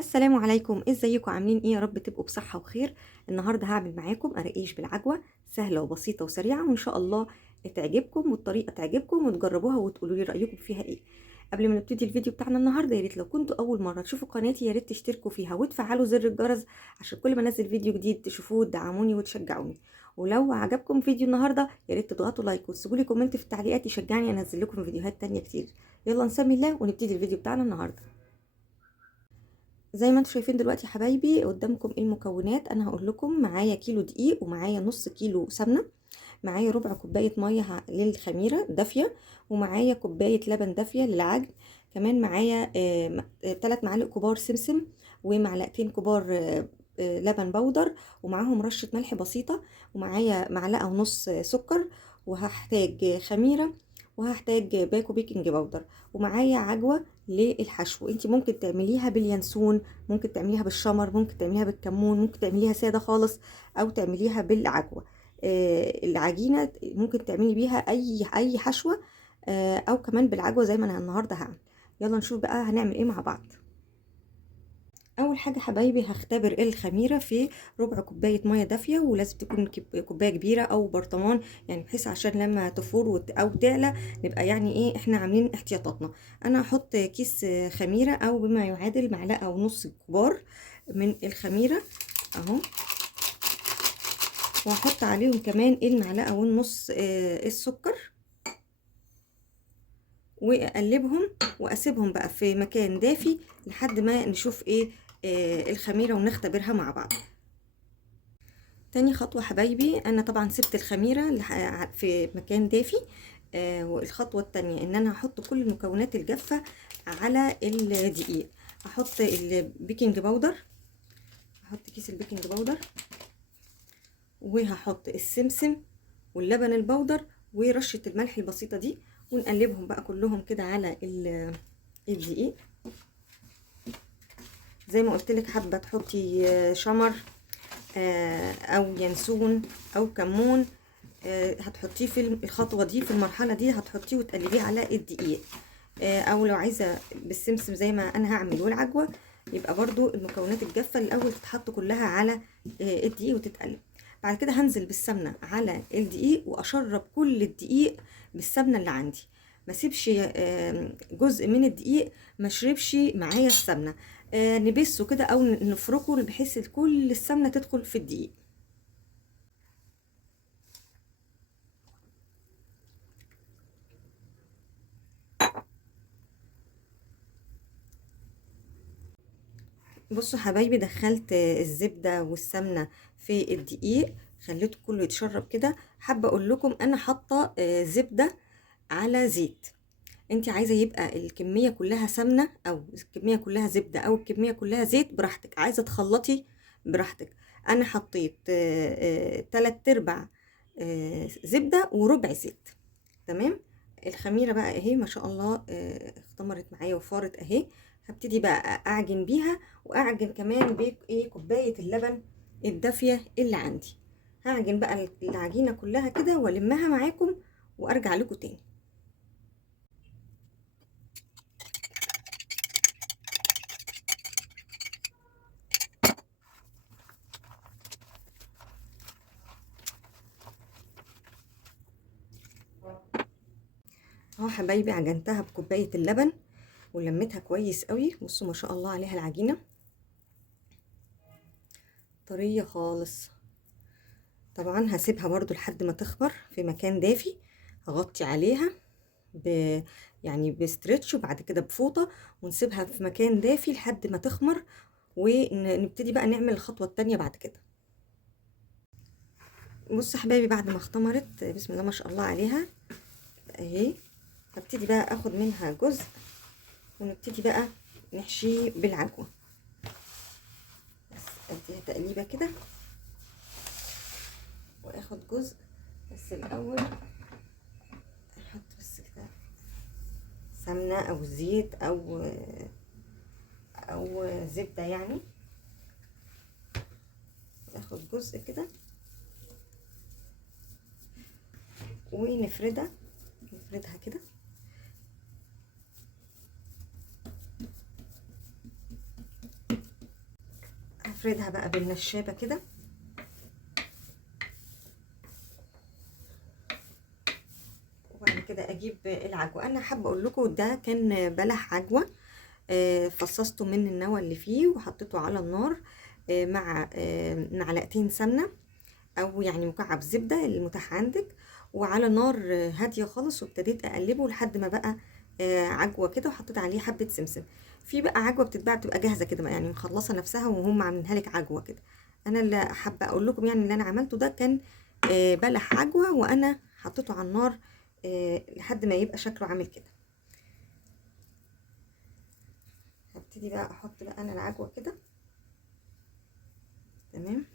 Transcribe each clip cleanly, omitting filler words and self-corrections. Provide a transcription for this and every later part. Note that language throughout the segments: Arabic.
السلام عليكم، ازيكم عاملين ايه؟ يا رب تبقوا بصحة وخير. النهارده هعمل معاكم قراقيش بالعجوة، سهلة وبسيطة وسريعة وان شاء الله تعجبكم والطريقة تعجبكم وتجربوها وتقولوا لي رأيكم فيها ايه. قبل ما نبتدي الفيديو بتاعنا النهارده، يا ريت لو كنتوا اول مرة تشوفوا قناتي يا ريت تشتركوا فيها وتفعلوا زر الجرس عشان كل ما انزل فيديو جديد تشوفوه وتدعموني وتشجعوني. ولو عجبكم فيديو النهارده يا ريت تضغطوا لايك وتسيبوا لي كومنت في التعليقات يشجعني انزل لكم فيديوهات تانية كتير. يلا نسمي الله ونبتدي الفيديو بتاعنا النهارده. زي ما انتم شايفين دلوقتي يا حبايبي قدامكم ايه المكونات. انا هقول لكم معايا كيلو دقيق ومعايا نص كيلو سمنه، معايا ربع كوبايه ميه للخميره دافيه، ومعايا كوبايه لبن دافيه للعجن. كمان معايا 3 معالق كبار سمسم، ومعلقتين كبار لبن بودر، ومعاهم رشه ملح بسيطه، ومعايا معلقه ونص سكر، وهحتاج خميره، وهحتاج باكو بيكنج باودر، ومعايا عجوه للحشو. انت ممكن تعمليها باليانسون، ممكن تعمليها بالشمر، ممكن تعمليها بالكمون، ممكن تعمليها ساده خالص او تعمليها بالعجوه. العجينه ممكن تعملي بيها اي حشوه، او كمان بالعجوه زي ما انا النهارده هعمل. يلا نشوف بقى هنعمل ايه مع بعض. اول حاجه حبايبي هختبر الخميره في ربع كوبايه ميه دافيه، ولازم تكون كوبايه كبيره او برطمان، يعني بحيث عشان لما تفور او تعلى نبقى يعني ايه احنا عاملين احتياطاتنا. انا هحط كيس خميره او بما يعادل معلقه ونص كبار من الخميره اهو، وهحط عليهم كمان المعلقه والنص السكر، واقلبهم واسيبهم بقى في مكان دافي لحد ما نشوف ايه الخميره ونختبرها مع بعض. تاني خطوة حبايبي، انا طبعا سبت الخميرة في مكان دافي. والخطوة التانية ان انا هحط كل المكونات الجافة على الدقيق. هحط البيكنج باودر، هحط كيس البيكنج باودر، وهحط السمسم واللبن البودر ورشة الملح البسيطة دي، ونقلبهم بقى كلهم كده على الدقيق. زي ما قلت لك، حابة تحطي شمر او ينسون او كمون، هتحطيه في الخطوه دي، في المرحله دي هتحطيه وتقلبيه على الدقيق. او لو عايزه بالسمسم زي ما انا هعمل والعجوه، يبقى برضو المكونات الجافه الاول تتحط كلها على الدقيق وتتقلب. بعد كده هنزل بالسمنه على الدقيق واشرب كل الدقيق بالسمنه اللي عندي، ما سيبش جزء من الدقيق ما شربش معايا السمنه. نبسه كده او نفركه بحيث كل السمنه تدخل في الدقيق. بصوا حبايبي، دخلت الزبده والسمنه في الدقيق، خليته كله يتشرب كده. حابه اقول لكم انا حاطه زبده على زيت. انت عايزه يبقى الكميه كلها سمنه او الكميه كلها زبده او الكميه كلها زيت براحتك، عايزه تخلطي براحتك. انا حطيت 3/4 زبده وربع زيت. تمام. الخميره بقى اهي ما شاء الله اختمرت معايا وفارت اهي. هبتدي بقى اعجن بيها، واعجن كمان كوبايه اللبن الدافيه اللي عندي. هعجن بقى العجينه كلها كده والمها معاكم وارجع لكم تاني. اهو حبايبي عجنتها بكوبايه اللبن ولميتها كويس قوي. بصوا ما شاء الله عليها، العجينه طريه خالص. طبعا هسيبها برضو لحد ما تخمر في مكان دافي، هغطي عليها يعني بستريتش وبعد كده بفوطه، ونسيبها في مكان دافي لحد ما تخمر، ونبتدي بقى نعمل الخطوه التانية بعد كده. بصوا حبايبي، بعد ما اختمرت بسم الله ما شاء الله عليها اهي، هبتدي بقى اخد منها جزء ونبتدي بقى نحشيه بالعجوه. بس اديها تقليبه كده واخد جزء. بس الاول احط بس كده سمنه او زيت او زبده يعني، اخد جزء كده ونفردها كده. هفردها بقى بالنشابه كده. وبعد كده اجيب العجوه. انا حابه اقول لكم ده كان بلح عجوه، فصصته من النوى اللي فيه وحطيته على النار مع معلقتين سمنه او يعني مكعب زبده المتاح عندك، وعلى نار هاديه خالص، وابتديت اقلبه لحد ما بقى عجوه كده، وحطيت عليه حبه سمسم. في بقى عجوه بتتباع بتبقى جاهزه كده يعني مخلصه نفسها وهم عاملينها لك عجوه كده. انا اللي حابه اقول لكم يعني اللي انا عملته ده كان بلح عجوه، وانا حطيته على النار لحد ما يبقى شكله عامل كده. هبتدي بقى احط بقى انا العجوه كده. تمام.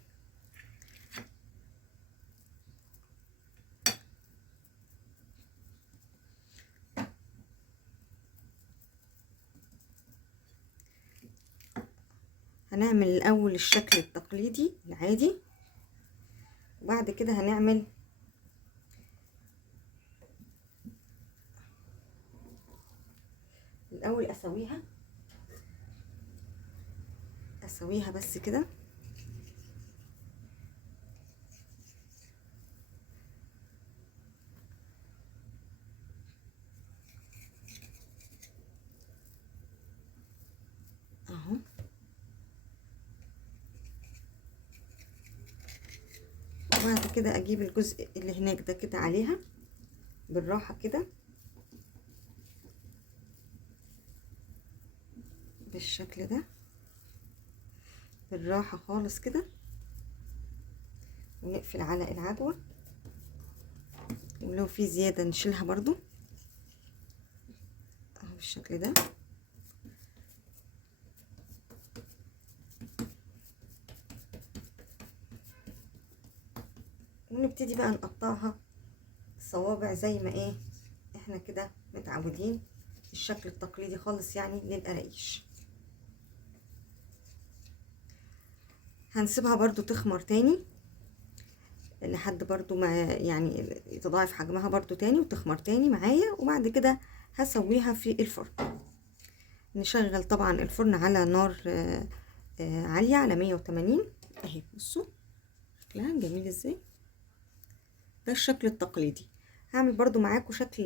هنعمل الاول الشكل التقليدي العادي، وبعد كده هنعمل الاول اسويها بس كده. اهو. وبعد كده اجيب الجزء اللي هناك ده كده عليها بالراحة كده بالشكل ده، بالراحة خالص كده، ونقفل على العجوة، ولو في زيادة نشيلها برضو اهو بالشكل ده. ونبتدي بقى نقطعها صوابع زي ما ايه احنا كده متعودين، الشكل التقليدي خالص يعني للقراقيش. هنسيبها برضو تخمر تاني لحد برضو ما يعني يتضاعف حجمها برضو تاني وتخمر تاني معايا، وبعد كده هسويها في الفرن. نشغل طبعا الفرن على نار عالية على 180 اهي. بصوا شكلها جميل ازاي، ده الشكل التقليدي. هعمل برضو معاكم شكل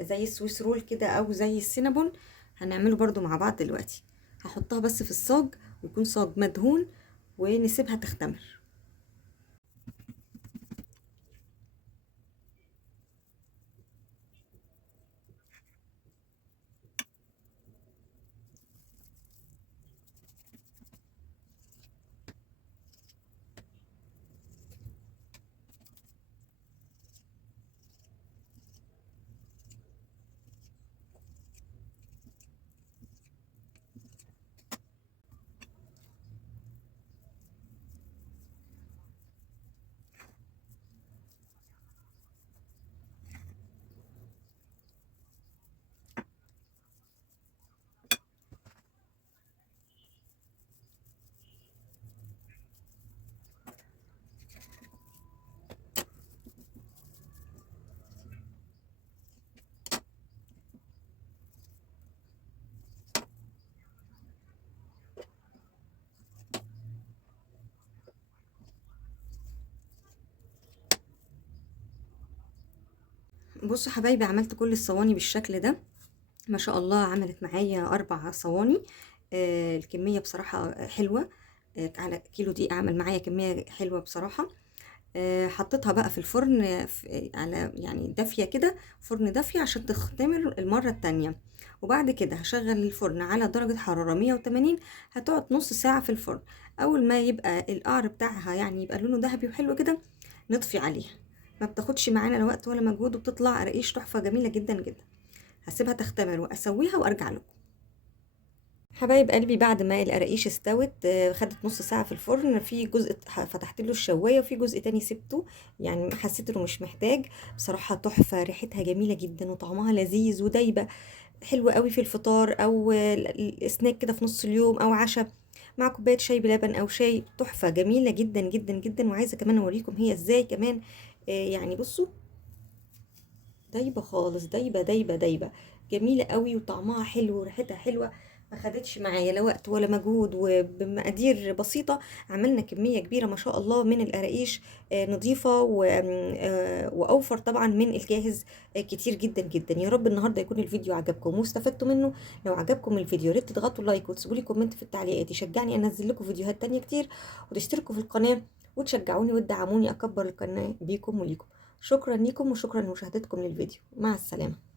زي السويس رول كده او زي السينابون، هنعمله برضو مع بعض دلوقتي. هحطها بس في الصاج، ويكون صاج مدهون، ونسيبها تختمر. بصوا حبايبي، عملت كل الصواني بالشكل ده ما شاء الله. عملت معايا 4 صواني. الكمية بصراحة حلوة. على كيلو دي اعمل معايا كمية حلوة بصراحة. حطيتها بقى في الفرن على يعني دافية كده، فرن دافية عشان تختمر المرة التانية. وبعد كده هشغل الفرن على درجة حرارة 180، هتقعد نص ساعة في الفرن. اول ما يبقى القعر بتاعها يعني يبقى لونه ذهبي وحلو كده، نطفي عليها. ما بتاخدش معانا لا وقت ولا مجهود، وبتطلع قراقيش تحفة جميلة جدا جدا. هسيبها تختمر واسويها وارجع لكم. حبايب قلبي، بعد ما القراقيش استوت خدت نص ساعة في الفرن. في جزء فتحت له الشواية، وفي جزء تاني سبته يعني حسيت انه مش محتاج. بصراحة تحفة، ريحتها جميلة جدا وطعمها لذيذ ودايبة، حلوة قوي في الفطار او السناك كده في نص اليوم او عشاء، مع كوباية شاي بلبن او شاي. تحفة جميلة جدا جدا جدا. وعايزة كمان اوريكم هي ازاي كمان. يعني بصوا دايبة خالص، دايبة دايبة دايبة، جميلة قوي وطعمها حلو وريحتها حلوة. ما خدتش معايا لا وقت ولا مجهود، وبمقادير بسيطة عملنا كمية كبيرة ما شاء الله من القراقيش، نضيفة وأوفر طبعا من الجاهز كتير جدا جدا. يا رب النهاردة يكون الفيديو عجبكم واستفدتوا منه. لو عجبكم الفيديو يا ريت تضغطوا لايك وتسيبوا لي كومنت في التعليقات يشجعني انزل لكم فيديوهات تانية كتير، وتشتركوا في القناة وتشجعوني وتدعموني اكبر القناة بيكم وليكم. شكرا ليكم وشكرا لمشاهدتكم للفيديو، مع السلامة.